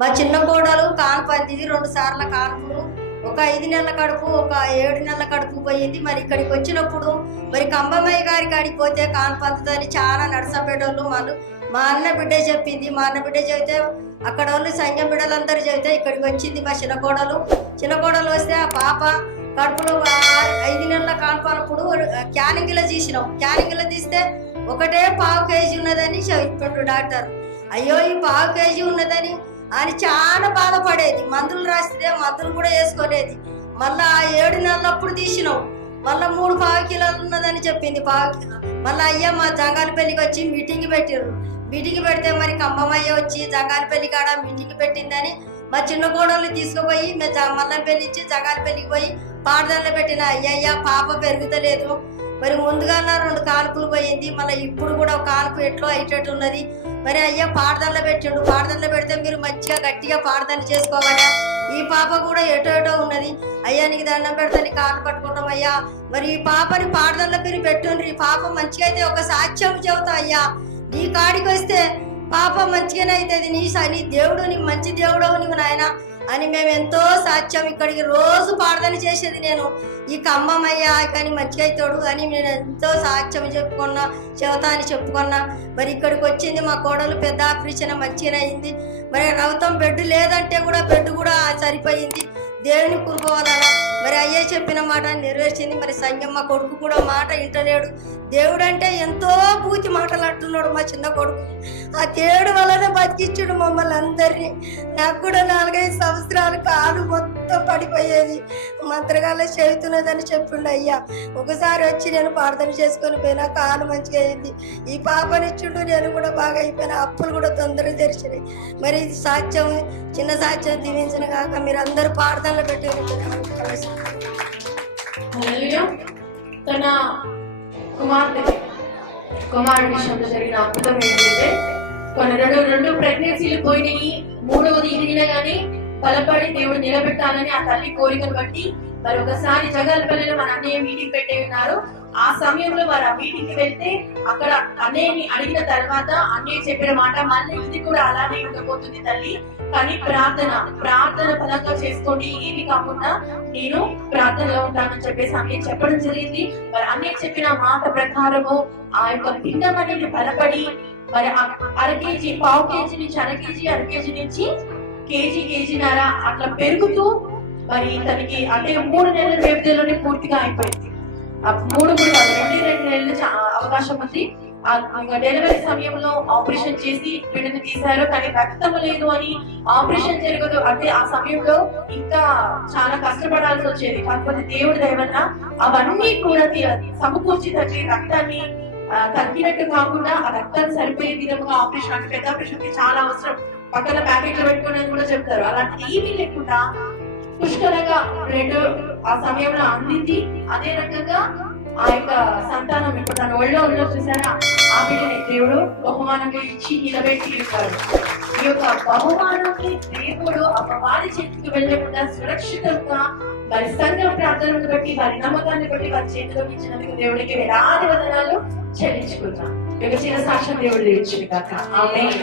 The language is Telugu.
మా చిన్న కోడలు కాన్పు అందింది 2 సార్ల కాన్పులు, ఒక 5 నెలల కడుపు, ఒక 7 నెలల కడుపు పోయింది. మరి ఇక్కడికి వచ్చినప్పుడు మరి కంబమయ్య గారి కాడికి పోతే కాన్పు అందుతుందని చాలా నడసపెట్టోళ్ళు వాళ్ళు మా అన్న బిడ్డ చెప్పింది. మా అన్న బిడ్డ చెబితే అక్కడ వాళ్ళు సంఘం బిడ్డలందరూ చెబితే ఇక్కడికి వచ్చింది మా చిన్న కోడలు వస్తే ఆ పాప కడుపులో 5 నెలల కాన్పు అన్నప్పుడు క్యానింగ్లో తీసినాం. క్యానింగ్లో తీస్తే ఒకటే 1/2 కేజీ ఉన్నదని చెప్పిండు డాక్టర్. అయ్యో ఈ 1/2 కేజీ ఉన్నదని అని చాలా బాధపడేది. మందులు రాస్తే మందులు కూడా వేసుకోలేదు. మళ్ళా 7 నెలలప్పుడు తీసినాం. మళ్ళీ 3 కిలోలు ఉన్నదని చెప్పింది. మళ్ళీ అయ్యా మా జంగాలపల్లికి వచ్చి మీటింగ్ పెట్టిర్రు. మీటింగ్ పెడితే మరి కంబమయ్య వచ్చి జంగాలపల్లి కాడ మీటింగ్ పెట్టిందని మా చిన్న కోడళ్ళు తీసుకుపోయి మేము మల్లంపల్లి ఇచ్చి జంగాలపల్లికి పోయి పాడదల్లో పెట్టిన. అయ్యయ్యా పాప పెరుగుతలేదు, మరి ముందుగా 2 కాన్పులు పోయింది, మళ్ళీ ఇప్పుడు కూడా ఒక కాన్పు ఎట్లో అయ్యేటట్టు ఉన్నది. మరి అయ్యా పాడదల్లో పెట్టిండు. పాడదల్లో పెడితే మీరు మంచిగా గట్టిగా పాడదలు చేసుకోవాలా. ఈ పాప కూడా ఎటో ఉన్నది. అయ్యా నీకు దండం పెడతాను కాళ్ళు పట్టుకుంటాం అయ్యా. మరి ఈ పాపని పాడదల్లో మీరు పెట్టుండ్రి. ఈ పాప మంచిగా అయితే ఒక సాక్ష్యం చెబుతా అయ్యా. నీ కాడికి వస్తే పాప మంచిగానే అవుతుంది. నీ దేవుడు, నీ మంచి దేవుడవు నువ్వు నాయన అని మేము ఎంతో సాక్ష్యం ఇక్కడికి రోజు పాడదని చేసేది. నేను ఈ కమ్మమయ్యా కానీ మంచిగా అవుతాడు అని నేను ఎంతో సాక్ష్యం చెబుతా అని చెప్పుకున్నా. మరి ఇక్కడికి వచ్చింది మా కోడలు పెద్ద ఆపరేషన్ మంచిగానే అయింది. మరి రౌతం బెడ్ లేదంటే కూడా బెడ్ కూడా సరిపోయింది. దేవుని కృపవలన మరి అయ్యే చెప్పిన మాట నెరవేర్చింది. మరి సంఘం మా కొడుకు కూడా మాట వింటలేడు. దేవుడు అంటే ఎంతో పూచి మాటలాడుతున్నాడు మా చిన్న కొడుకు. ఆ దేవుడు వలన బతికిచ్చుడు మమ్మల్ని అందరినీ. నాకు కూడా 4-5 సంవత్సరాలు కాలు మొత్తం పడిపోయేది, మంత్రగాళ్ళ చెబుతున్నదని చెప్పిండు అయ్యా. ఒకసారి వచ్చి నేను ప్రార్థన చేసుకొని పోయినా కాలు మంచిగా అయింది. ఈ పాపనిచ్చుండు నేను కూడా బాగా అయిపోయినా, అప్పులు కూడా తొందరగా తెరిచినాయి. మరి ఇది సాక్ష్యం, చిన్న సాక్ష్యం దీవించిన కాక మీరు అందరూ ప్రార్థనలు పెట్టి తన కుమారుడి విషయంలో జరిగిన అద్భుతం ఏంటంటే కొన్ని రెండు ప్రెగ్నెన్సీలు పోయినాయి, 3వది ఇరిగినా గానీ బలపడి దేవుడు నిలబెట్టాలని ఆ తల్లి కోరికను బట్టి మరి ఒకసారి జగల్పల్లిలో మన అన్నయ్య మీటింగ్ పెట్టే ఉన్నారు. ఆ సమయంలో వారు ఆ మీటింగ్ కి వెళ్తే అక్కడ అన్నయ్యని అడిగిన తర్వాత అన్నయ్య చెప్పిన మాట మళ్ళీ ఇది కూడా అలానే ఉండబోతుంది తల్లి, కానీ ప్రార్థన బలంగా చేసుకోండి, ఏమి కాకుండా నేను ప్రార్థనలో ఉంటానని చెప్పేసి అన్నయ్య చెప్పడం జరిగింది. మరి అన్నయ్య చెప్పిన మాట ప్రకారము ఆ యొక్క పిండం అనేది బలపడి మరి 1/2 కేజీ 1/2 కేజీ నుంచి 1/2 కేజీ నుంచి కేజీన్నర అట్లా పెరుగుతూ మరి తనకి అంటే 3 నెలల వ్యవధిలోనే పూర్తిగా అయిపోయింది. ఆ 3 కూడా 2 నెలలు అవకాశం ఉంది. డెలివరీ సమయంలో ఆపరేషన్ చేసి బిడ్డను తీశారు, కానీ రక్తం లేదు అని ఆపరేషన్ జరగదు అంటే ఆ సమయంలో ఇంకా చాలా కష్టపడాల్సి వచ్చేది. కాకపోతే దేవుడి దయ వల్ల అవన్నీ కూడా సమకూర్చి తగ్గి రక్తాన్ని తగ్గినట్టు కాకుండా ఆ రక్తాన్ని సరిపోయే విధంగా ఆపరేషన్ అంటే పెద్ద ఆపరేషన్ చాలా అవసరం, పక్కన ప్యాకెట్లు పెట్టుకునేది కూడా చెప్తారు. అలాంటి ఏమీ లేకుండా పుష్కలంగా బ్లడ్ ఆ సమయంలో అందింది. అదే రకంగా ఆ యొక్క సంతానం ఇప్పుడు తన ఒళ్ళో చూసారా ఆ బిడ్డని దేవుడు బహుమానంగా ఇచ్చి నిలబెట్టి ఉంటాడు. ఈ యొక్క బహుమానాన్ని దేవుడు వారి చేతికి వెళ్ళకుండా సురక్షితంగా వారి సంఘం ప్రార్థనను బట్టి వారి నమ్మకాన్ని బట్టి వారి చేతిలో ఇచ్చినందుకు దేవుడికి వేలాది వందనాలు చెల్లించుకుంటాం. చిన్న సాక్ష్యం దేవుడు ఇచ్చింది కాక ఆమేన్.